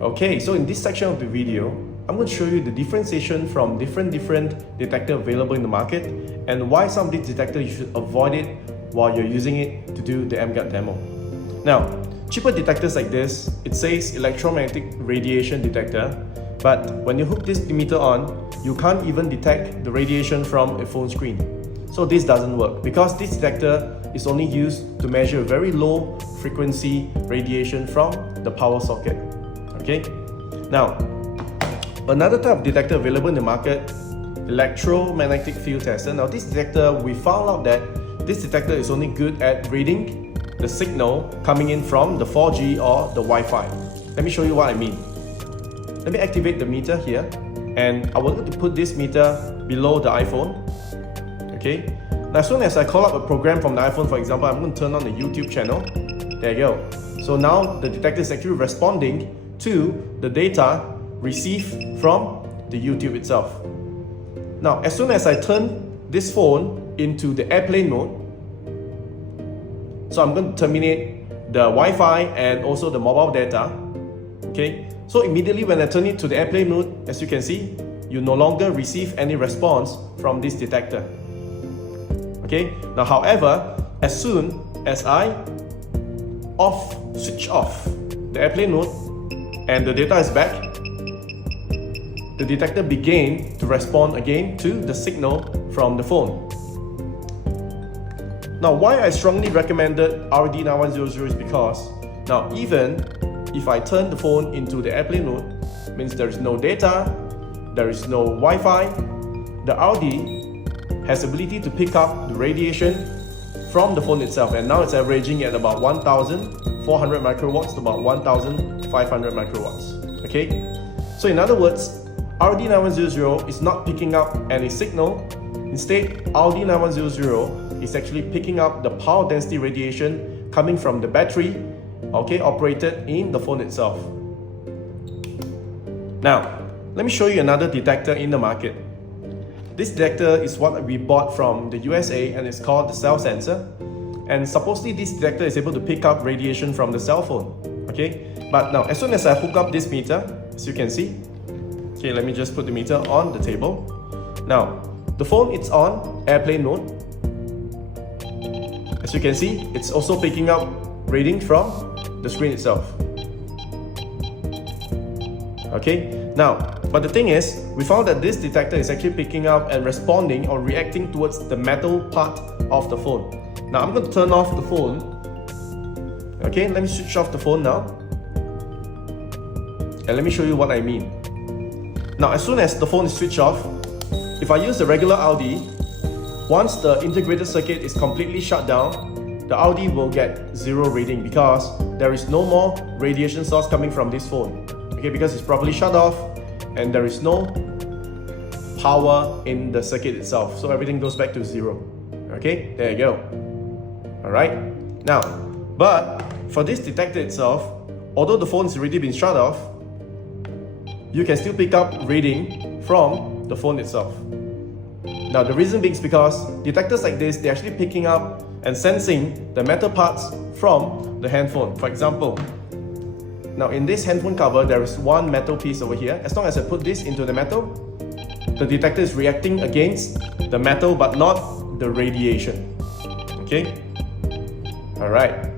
Okay, so in this section of the video, I'm going to show you the differentiation from different detector available in the market and why some of these detectors you should avoid it while you're using it to do the MGUT demo. Now, cheaper detectors like this, it says electromagnetic radiation detector, but when you hook this emitter on, you can't even detect the radiation from a phone screen. So this doesn't work because this detector is only used to measure very low frequency radiation from the power socket. Okay? Now, another type of detector available in the market, electromagnetic field tester. Now this detector, we found out that this detector is only good at reading the signal coming in from the 4G or the Wi-Fi. Let me show you what I mean. Let me activate the meter here, and I want to put this meter below the iPhone. Okay. Now as soon as I call up a program from the iPhone, for example, I'm going to turn on the YouTube channel. There you go. So now the detector is actually responding to the data received from the YouTube itself. Now as soon as I turn this phone into the airplane mode, so I'm going to terminate the Wi-Fi and also the mobile data. Okay, so immediately when I turn it to the airplane mode, as you can see, you no longer receive any response from this detector. Okay, now however, as soon as I switch off the airplane mode and the data is back, the detector began to respond again to the signal from the phone. Now, why I strongly recommended RD9100 is because now even if I turn the phone into the airplane mode, means there is no data, there is no Wi-Fi, the RD has the ability to pick up the radiation from the phone itself, and now it's averaging at about 1,400 microwatts to about 1,500 microwatts. Okay, so in other words, RD9100 is not picking up any signal. Instead, RD9100 is actually picking up the power density radiation coming from the battery, okay, operated in the phone itself. Now, let me show you another detector in the market. This detector is what we bought from the USA, and it's called the cell sensor. And supposedly this detector is able to pick up radiation from the cell phone. Okay, but now as soon as I hook up this meter, as you can see, okay, let me just put the meter on the table. Now, the phone is on airplane mode. As you can see, it's also picking up reading from the screen itself. Okay, now, but the thing is, we found that this detector is actually picking up and responding or reacting towards the metal part of the phone. Now, I'm going to turn off the phone. Okay, let me switch off the phone now. And let me show you what I mean. Now, as soon as the phone is switched off, if I use the regular RD, once the integrated circuit is completely shut down, the RD will get 0 reading because there is no more radiation source coming from this phone. Okay, because it's properly shut off and there is no power in the circuit itself. So everything goes back to 0. Okay, there you go. Alright, now, but for this detector itself, although the phone's already been shut off, you can still pick up reading from the phone itself. Now the reason being is because detectors like this, they're actually picking up and sensing the metal parts from the handphone. For example, now in this handphone cover, there is one metal piece over here. As long as I put this into the metal, the detector is reacting against the metal but not the radiation. Okay? Alright.